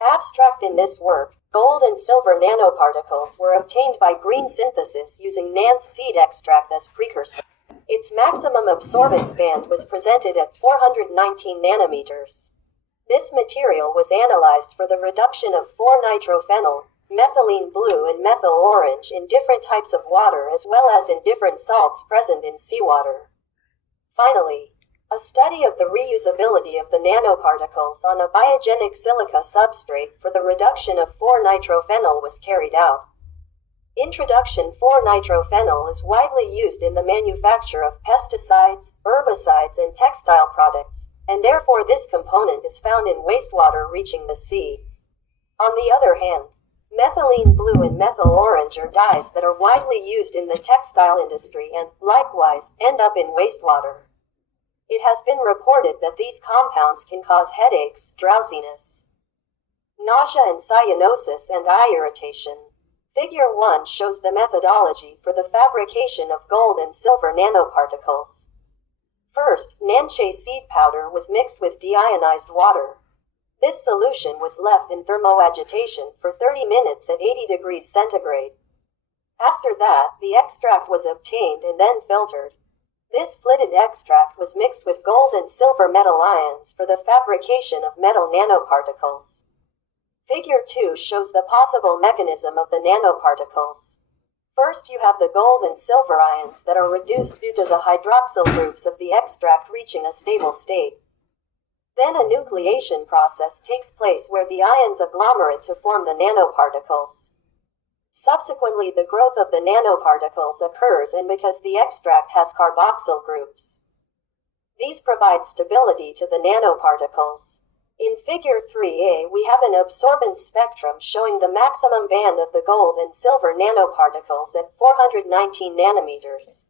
Abstract in this work, gold and silver nanoparticles were obtained by green synthesis using Nance seed extract as precursor. Its maximum absorbance band was presented at 419 nanometers. This material was analyzed for the reduction of 4-nitrophenyl, methylene blue and methyl orange in different types of water as well as in different salts present in seawater. Finally, a study of the reusability of the nanoparticles on a biogenic silica substrate for the reduction of 4-nitrophenyl was carried out. Introduction 4-nitrophenyl is widely used in the manufacture of pesticides, herbicides and textile products, and therefore this component is found in wastewater reaching the sea. On the other hand, methylene blue and methyl orange are dyes that are widely used in the textile industry and, likewise, end up in wastewater. It has been reported that these compounds can cause headaches, drowsiness, nausea and cyanosis and eye irritation. Figure 1 shows the methodology for the fabrication of gold and silver nanoparticles. First, Nance seed powder was mixed with deionized water. This solution was left in thermoagitation for 30 minutes at 80 degrees centigrade. After that, the extract was obtained and then filtered. This flitted extract was mixed with gold and silver metal ions for the fabrication of metal nanoparticles. Figure 2 shows the possible mechanism of the nanoparticles. First, you have the gold and silver ions that are reduced due to the hydroxyl groups of the extract reaching a stable state. Then a nucleation process takes place where the ions agglomerate to form the nanoparticles. Subsequently, the growth of the nanoparticles occurs and because the extract has carboxyl groups. These provide stability to the nanoparticles. In Figure 3a, we have an absorbance spectrum showing the maximum band of the gold and silver nanoparticles at 419 nanometers.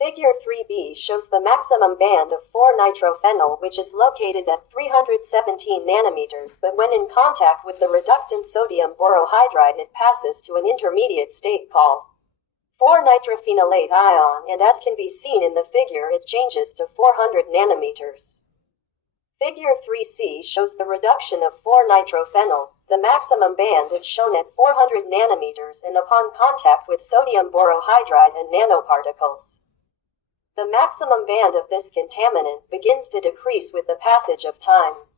Figure 3b shows the maximum band of 4-nitrophenyl, which is located at 317 nanometers, but when in contact with the reductant sodium borohydride it passes to an intermediate state called 4-nitrophenolate ion, and as can be seen in the figure it changes to 400 nanometers. Figure 3c shows the reduction of 4-nitrophenyl. The maximum band is shown at 400 nanometers and upon contact with sodium borohydride and nanoparticles. The maximum band of this contaminant begins to decrease with the passage of time.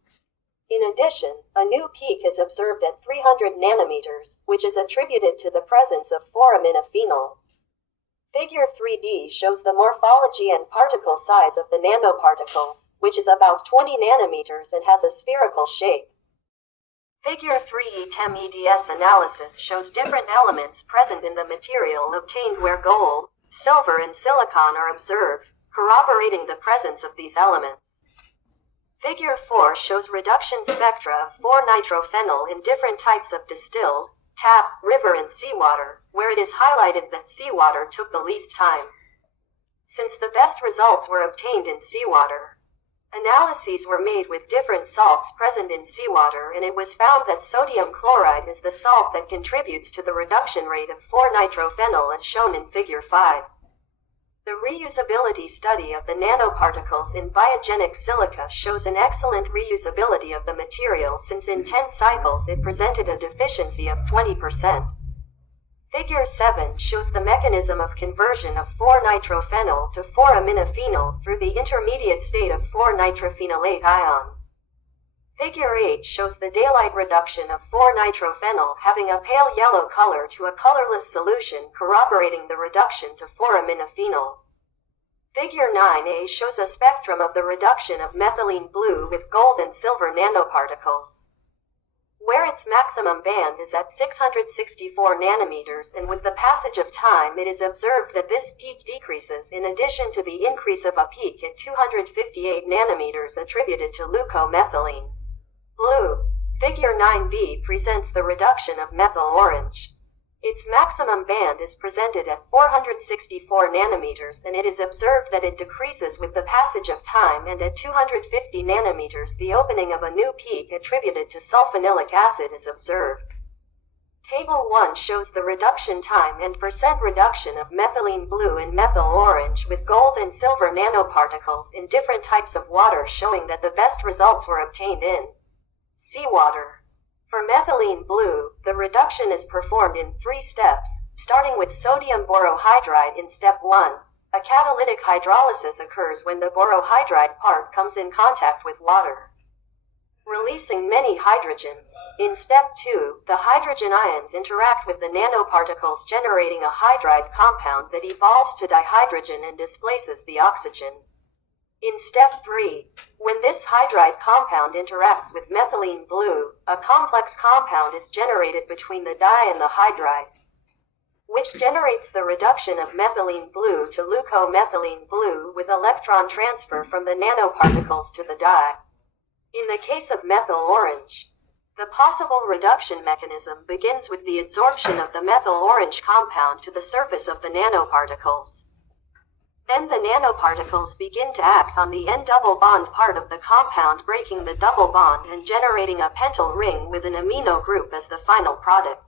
In addition, a new peak is observed at 300 nanometers, which is attributed to the presence of 4-aminophenol. Figure 3d shows the morphology and particle size of the nanoparticles, which is about 20 nanometers and has a spherical shape. Figure 3e TEM EDS analysis shows different elements present in the material obtained where gold, silver and silicon are observed, corroborating the presence of these elements. Figure 4 shows reduction spectra of 4-nitrophenyl in different types of distilled, tap, river and seawater, where it is highlighted that seawater took the least time. Since the best results were obtained in seawater, analyses were made with different salts present in seawater and it was found that sodium chloride is the salt that contributes to the reduction rate of 4-nitrophenyl as shown in Figure 5. The reusability study of the nanoparticles in biogenic silica shows an excellent reusability of the material since in 10 cycles it presented a deficiency of 20%. Figure 7 shows the mechanism of conversion of 4-nitrophenyl to 4-aminophenol through the intermediate state of 4-nitrophenolate ion. Figure 8 shows the daylight reduction of 4-nitrophenyl having a pale yellow color to a colorless solution corroborating the reduction to 4-aminophenol. Figure 9a shows a spectrum of the reduction of methylene blue with gold and silver nanoparticles, where its maximum band is at 664 nanometers, and with the passage of time it is observed that this peak decreases in addition to the increase of a peak at 258 nanometers attributed to leucomethylene blue. Figure 9b presents the reduction of methyl orange. Its maximum band is presented at 464 nanometers and it is observed that it decreases with the passage of time, and at 250 nanometers the opening of a new peak attributed to sulfonilic acid is observed. Table 1 shows the reduction time and percent reduction of methylene blue and methyl orange with gold and silver nanoparticles in different types of water, showing that the best results were obtained in seawater. For methylene blue, the reduction is performed in 3 steps, starting with sodium borohydride in step 1. A catalytic hydrolysis occurs when the borohydride part comes in contact with water, releasing many hydrogens. In step 2, the hydrogen ions interact with the nanoparticles, generating a hydride compound that evolves to dihydrogen and displaces the oxygen. In step 3, when this hydride compound interacts with methylene blue, a complex compound is generated between the di and the hydride, which generates the reduction of methylene blue to leucomethylene blue with electron transfer from the nanoparticles to the di. In the case of methyl orange, the possible reduction mechanism begins with the adsorption of the methyl orange compound to the surface of the nanoparticles. Then the nanoparticles begin to act on the N-double bond part of the compound, breaking the double bond and generating a pentyl ring with an amino group as the final product.